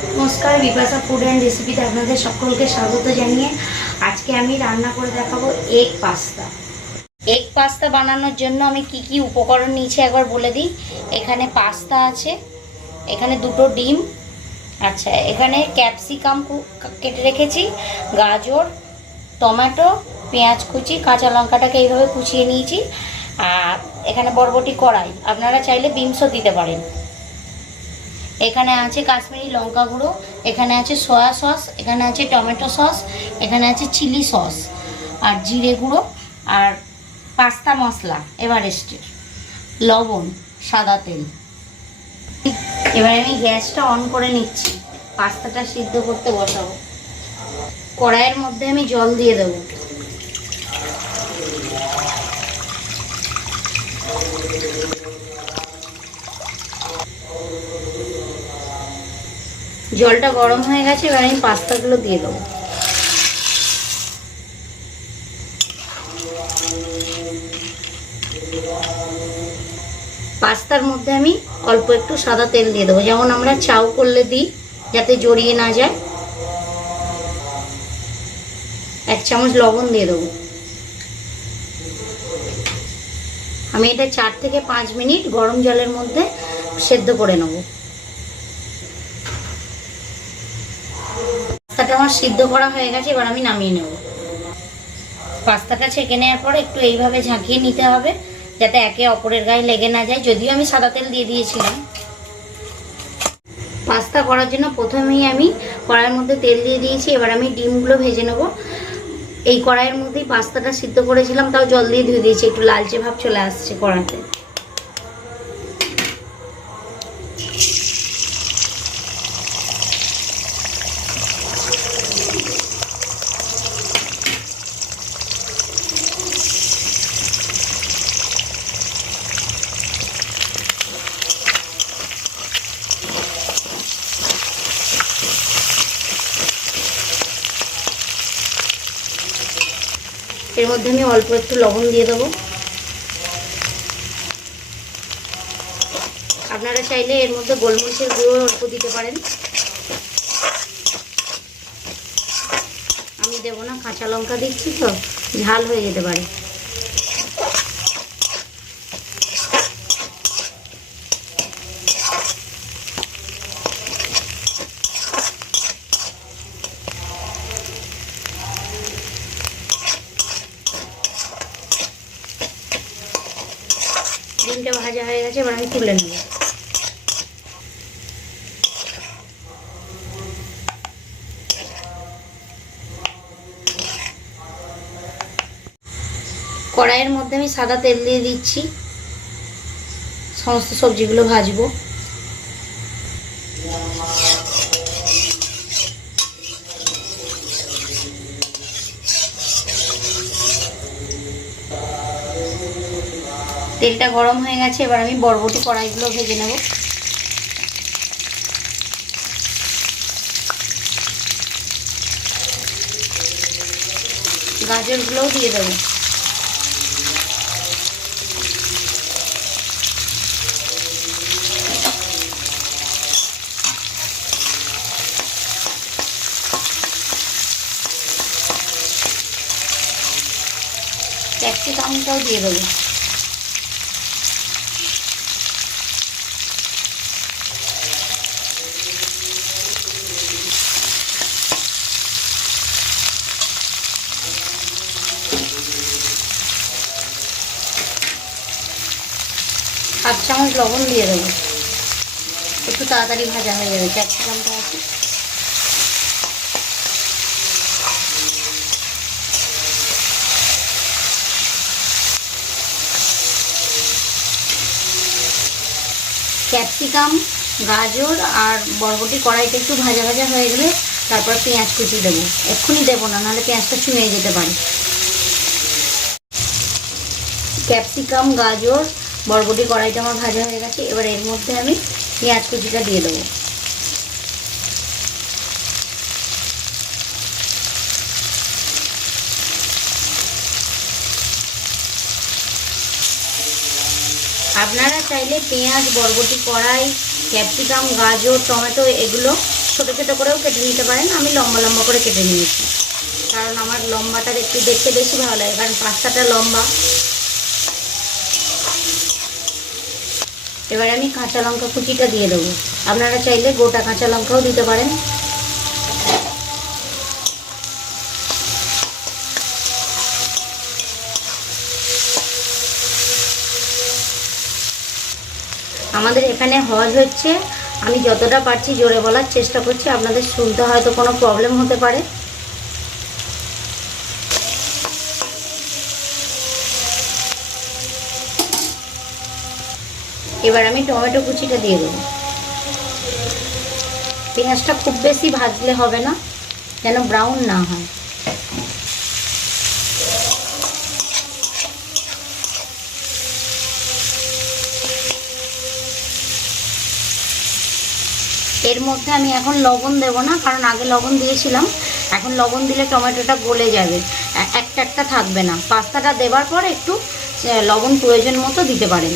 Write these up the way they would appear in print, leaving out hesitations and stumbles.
নমস্কার, Bipasha food and রেসিপিতে আপনাদের সকলকে স্বাগত জানিয়ে আজকে আমি রান্না করে দেখাবো এগ পাস্তা। এগ পাস্তা বানানোর জন্য আমি কি কি উপকরণ নিয়েছি একবার বলে দিই। এখানে পাস্তা আছে, এখানে দুটো ডিম, আচ্ছা এখানে ক্যাপসিকাম কেটে রেখেছি, গাজর, টমেটো, পেঁয়াজ কুচি, কাঁচা লঙ্কাটাকে এইভাবে কুচিয়ে নিয়েছি। আর এখানে বরবটি কড়াই, আপনারা চাইলে বিনসও দিতে পারেন। এখানে আছে কাশ্মীরি লঙ্কা গুঁড়ো, এখানে আছে সয়া সস, এখানে আছে টমেটো সস, এখানে আছে চিলি সস আর জিরে গুঁড়ো আর পাস্তা মশলা এভারেস্টের, লবণ, সাদা তেল। এবার আমি গ্যাসটা অন করে নিচ্ছি, পাস্তাটা সিদ্ধ করতে বসাবো। কড়াইয়ের মধ্যে আমি জল দিয়ে দেবো। জলটা গরম হয়ে গেছে, এবার আমি পাস্তাগুলো দিয়ে দেবো। পাস্তার মধ্যে আমি অল্প একটু সাদা তেল দিয়ে দেবো, যেমন আমরা চাউ করলে দিই, যাতে জড়িয়ে না যায়। 1 চামচ লবণ দিয়ে দেবো। আমি এটা 4 থেকে 5 মিনিট গরম জলের মধ্যে সেদ্ধ করে নেব। পাস্তাটা আমার সিদ্ধ করা হয়ে গেছে, এবার আমি নামিয়ে নেব। পাস্তাটা ছেঁকে নেওয়ার পর একটু এইভাবে ঝাঁকিয়ে নিতে হবে, যাতে একে অপরের গায়ে লেগে না যায়, যদিও আমি সাদা তেল দিয়ে দিয়েছিলাম। পাস্তা করার জন্য প্রথমেই আমি কড়াইয়ের মধ্যে তেল দিয়ে দিয়েছি, এবার আমি ডিমগুলো ভেজে নেব। এই কড়াইয়ের মধ্যেই পাস্তাটা সিদ্ধ করেছিলাম, তাও জল দিয়ে ধুয়ে দিয়েছি, একটু লালচে ভাব চলে আসছে কড়াতে। এর মধ্যে আমি অল্প একটু লবণ দিয়ে দেবো। আপনারা চাইলে এর মধ্যে গোলমরিচের গুঁড়ো অল্প দিতে পারেন, আমি দেবো না, কাঁচা লঙ্কা দিচ্ছি তো ঝাল হয়ে যেতে পারে। ডিমটা ভাজা হয়ে গেছে, এবার আমি তুলে নেব। কড়াইয়ের মধ্যে আমি সাদা তেল দিয়ে দিচ্ছি, সমস্ত সবজিগুলো ভাজবো। তেলটা গরম হয়ে গেছে, এবার আমি বরবটি কড়াইগুলো ভেজে নেব। গাজরগুলোও দিয়ে দেবো। ক্যাপসিকামটাও দিয়ে দেবো। হাফ চামচ লবণ দিয়ে দেবো, একটু তাড়াতাড়ি ভাজা হয়ে যাবে ক্যাপসিকামটা আছে। ক্যাপসিকাম, গাজর আর বরবটি কড়াইতে একটু ভাজা ভাজা হয়ে গেলে তারপর পেঁয়াজ কুচি দেবো। এক্ষুনি দেবো না, নাহলে পেঁয়াজটা ছুঁয়ে যেতে পারে। ক্যাপসিকাম, গাজর, বরবটি কড়াইটা আমার ভাজা হয়ে গেছে, এবার এর মধ্যে আমি পেঁয়াজ কুচিটা দিয়ে দেবো। আপনারা চাইলে পেঁয়াজ, বরবটি কড়াই, ক্যাপসিকাম, গাজর, টমেটো এগুলো ছোট ছোট করেও কেটে নিতে পারেন, আমি লম্বা লম্বা করে কেটে নিয়েছি, কারণ আমার লম্বাটা একটু দেখতে বেশি ভালো লাগে, কারণ পাস্তাটা লম্বা। এবারে আমি কাঁচা লঙ্কা কুচিটা দিয়ে দেবো, আপনারা চাইলে গোটা কাঁচা লঙ্কাও দিতে পারেন। আমাদের এখানে হজ হচ্ছে, আমি যতটা পারছি জোরে বলার চেষ্টা করছি, আপনাদের শুনতে হয়তো কোনো প্রবলেম হতে পারে। এবার আমি টমেটো কুচিটা দিয়ে দেবো। পেঁয়াজটা খুব বেশি ভাজলে হবে না, যেন ব্রাউন না হয়। এর মধ্যে আমি এখন লবণ দেব না, কারণ আগে লবণ দিয়েছিলাম, এখন লবণ দিলে টমেটোটা গলে যাবে, একটা একটা থাকবে না। পাস্তাটা দেওয়ার পর একটু লবণ প্রয়োজন মতো দিতে পারেন।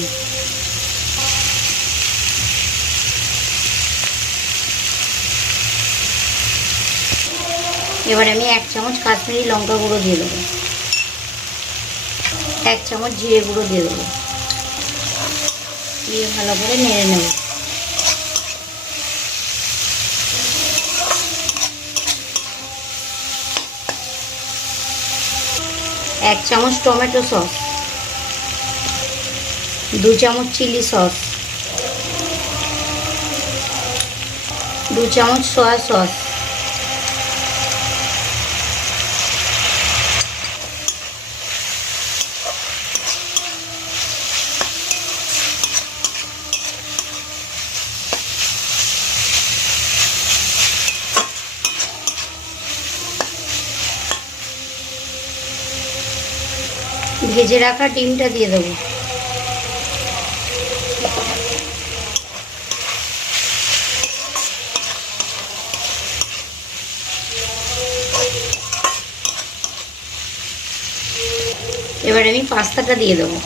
এবারে আমি 1 চামচ কাশ্মীরি লঙ্কা গুঁড়ো দিয়ে দেবো, 1 চামচ জিরে গুঁড়ো দিয়ে দেবো, দিয়ে ভালো করে নেড়ে নেব। এক চামচ টমেটো সস, 2 চামচ চিলি সস, 2 চামচ সয়া সস, ভেজে রাখা ডিমটা দিয়ে দেবো। এবার আমি পাস্তাটা দিয়ে দেবো।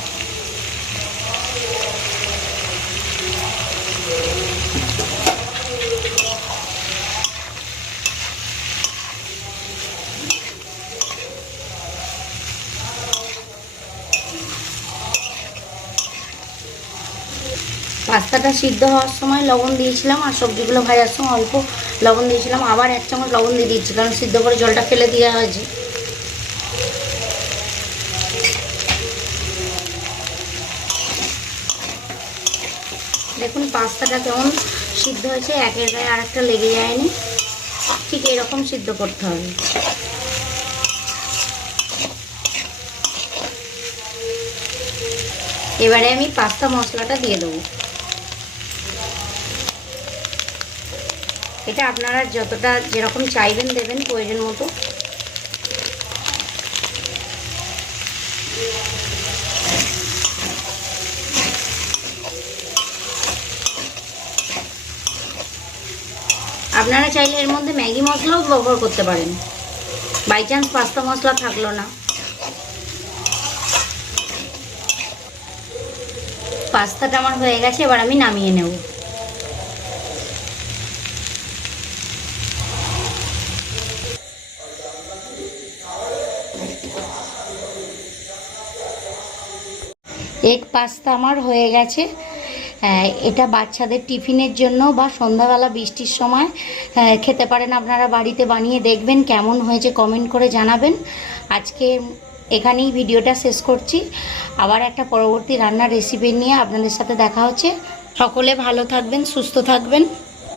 পাস্তাটা সিদ্ধ হওয়ার সময় লবণ দিয়েছিলাম, আর সবজিগুলো ভাজার সময় অল্প লবণ দিয়েছিলাম, আবার 1 চামচ লবণ দিয়ে দিচ্ছি, কারণ সিদ্ধ করে জলটা ফেলে দেওয়া হয়েছে। দেখুন পাস্তাটা কেমন সিদ্ধ হয়েছে, একের গায়ে আর একটা লেগে যায়নি, ঠিক এরকম সিদ্ধ করতে হবে। এবারে আমি পাস্তা মশলাটা দিয়ে দেবো। এটা আপনারা যতটা যেরকম চাইবেন দেবেন প্রয়োজন মতো। আপনারা চাইলে এর মধ্যে ম্যাগি মশলাও ব্যবহার করতে পারেন, বাই চান্স পাস্তা মশলা থাকলো না। পাস্তাটা আমার হয়ে গেছে, এবার আমি নামিয়ে নেব। এগ পাস্তা আমার হয়ে গেছে। এটা বাচ্চাদের টিফিনের জন্য বা সন্ধ্যাবেলা বৃষ্টির সময় খেতে পারেন। আপনারা বাড়িতে বানিয়ে দেখবেন, কেমন হয়েছে কমেন্ট করে জানাবেন। আজকে এখানেই ভিডিওটা শেষ করছি, আবার একটা পরবর্তী রান্নার রেসিপি নিয়ে আপনাদের সাথে দেখা হচ্ছে। সকলে ভালো থাকবেন, সুস্থ থাকবেন।